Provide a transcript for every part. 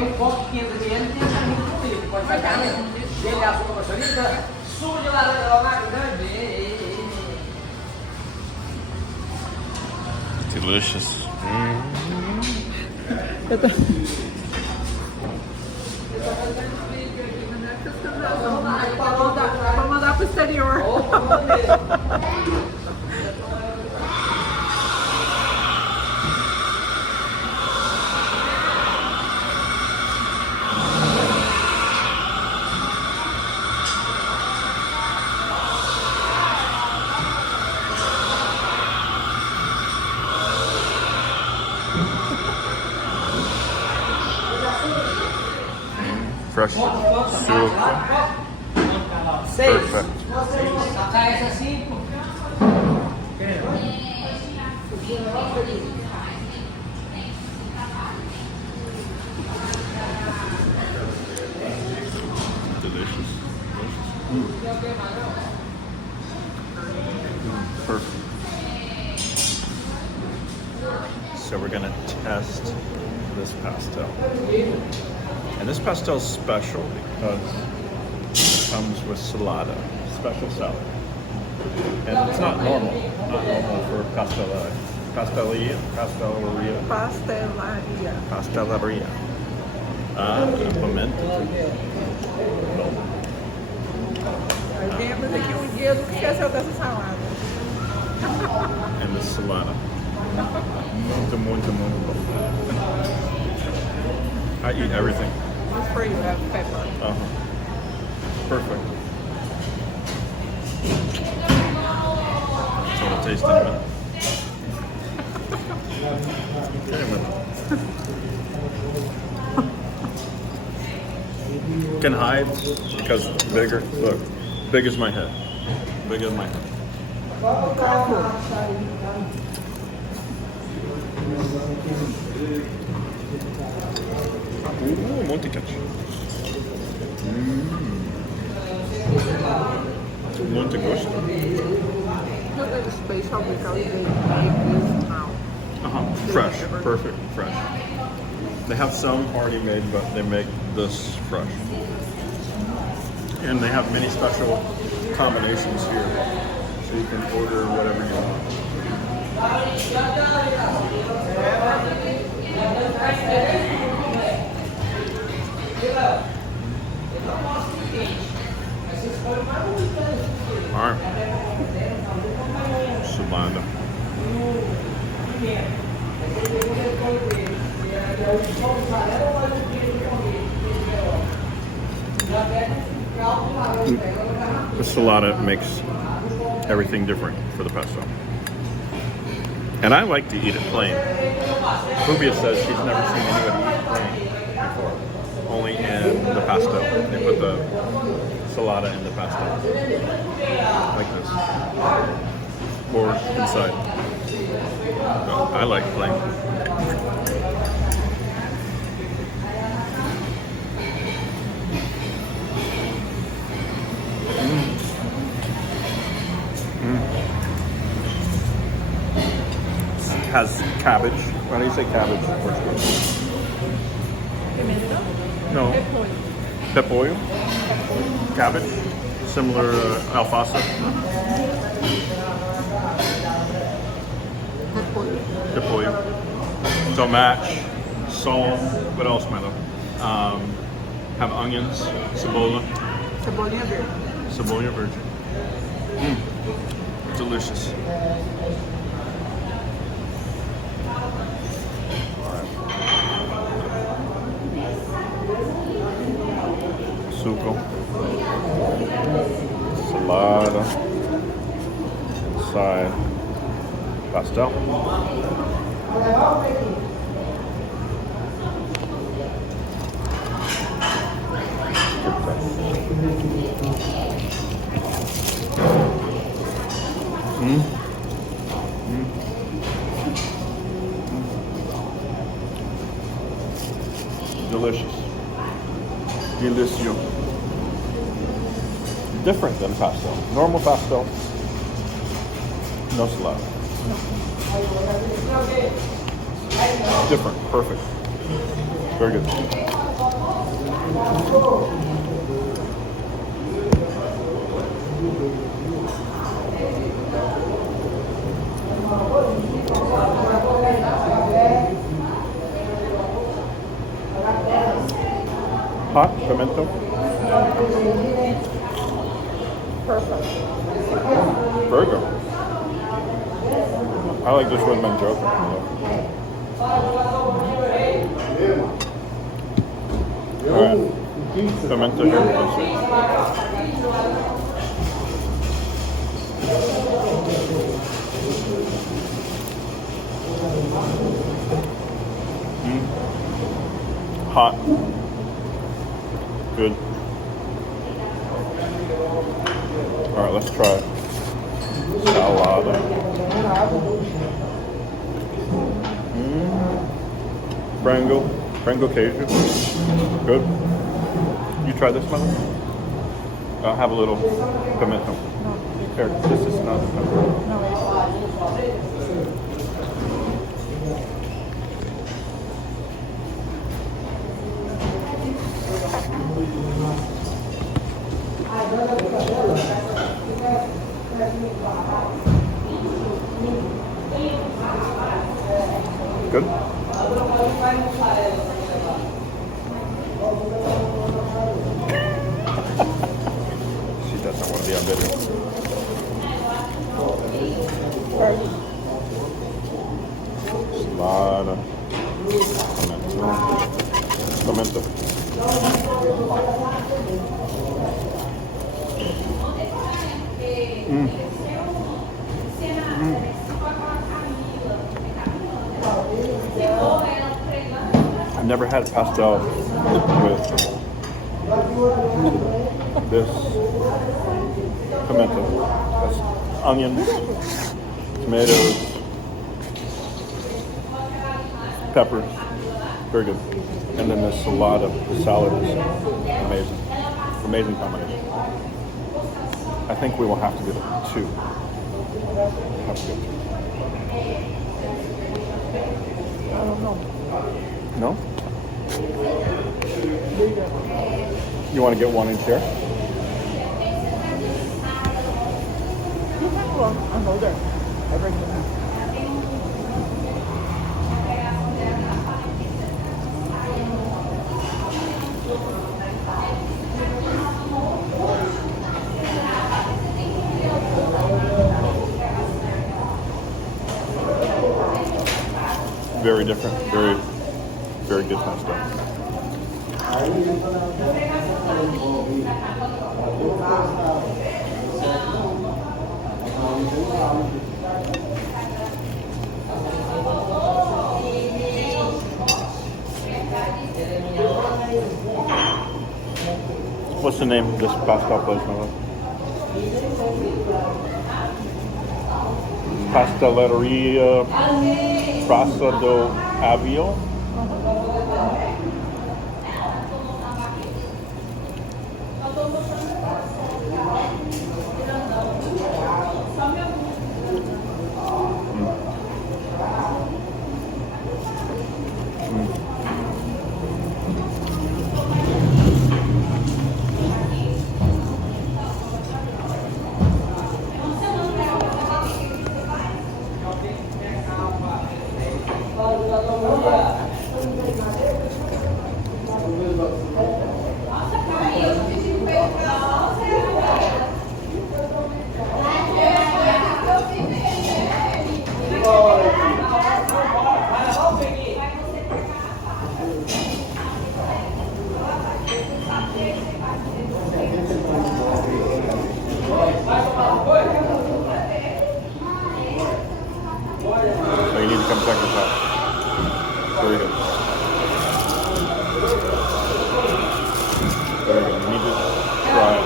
tem um copo de 500 ml e tem um carrinho de 1 litro. Pode pegar, né? Ele açúcar pastelista, suco de laranja lá na grande. Delicious. Eu tô... Vou mandar pro exterior. Fresh suco. Perfect. Tá essa 5. Delicious. Perfect. So we're gonna test this pastel. And this pastel is special because it comes with salada, special salad. And it's not normal for pastelaria. Pastelaria. Pastelaria. Pimenta. Lembra que dia não esqueceu dessa salada. And the salada. Muito bom. I eat everything. It's for you, have pepper. Perfect. So I'll taste in a minute. Can hide because it's bigger. Look, big as my head. Big as my head. Muito quente. Muito gosto. Fresh, perfect, fresh. They have some already made, but they make this fresh. And they have many special combinations here, so you can order whatever you want. All right. Salada. The salada makes everything different for the pesto. And I like to eat it plain. Rubia says she's never seen anybody eat plain before. Only in the pesto. They put the salada in the pesto. Like this. Or inside. But I like plain. Has cabbage. Why do you say cabbage? Pimenta? No. Repolho. Cabbage. Similar alfalfa. Repolho. So match, salt. What else, Milo? Have onions, cebola. Cebolinha verde. Cebola verde. Delicious. Suco, salada, inside pastel. Delicious. Delicioso. Different than pastel. Normal pastel. No salad. Different. Perfect. Very good. Hot pimento. Perfect. Burger. I like this with manjoca. Alright. Pimento here. Let's see. Hot. Good. Alright, let's try salada. Frango queijo. Good. You try this one? I'll have a little pimento. Here, this is not pimento. Good. She doesn't want to be on video. Salada. Pimento. I've never had pastel with this pimento. That's onions, tomatoes, peppers, very good. And then the salad is amazing. Amazing combination. I think we will have to get two. Have to get two. I don't know. No? You want to get one in here? You can go another. Everything. Very different, very good pasta. What's the name of this pasta place, Mother? Pastelaria Praça do Avião. So you need to come check this out. Very good. Very good. You need to try it.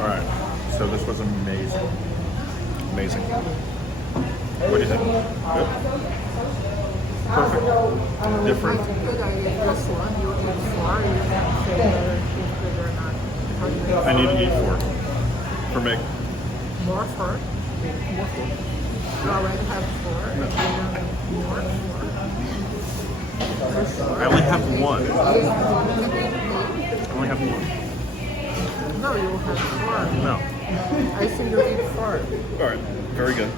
Alright. So this was amazing. Amazing. What do you think? Good? Perfect. Different. I need to eat four. For me. More four? More food. You already have four. I only have one. I only have one. No, you will have 4. No. I think you'll eat 4. All right. Very good.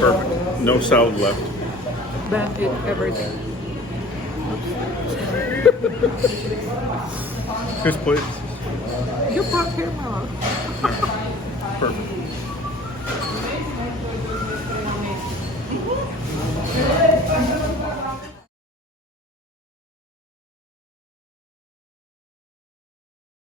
Perfect. No salad left. Then eat everything. Here's plate. You put him on. Perfect.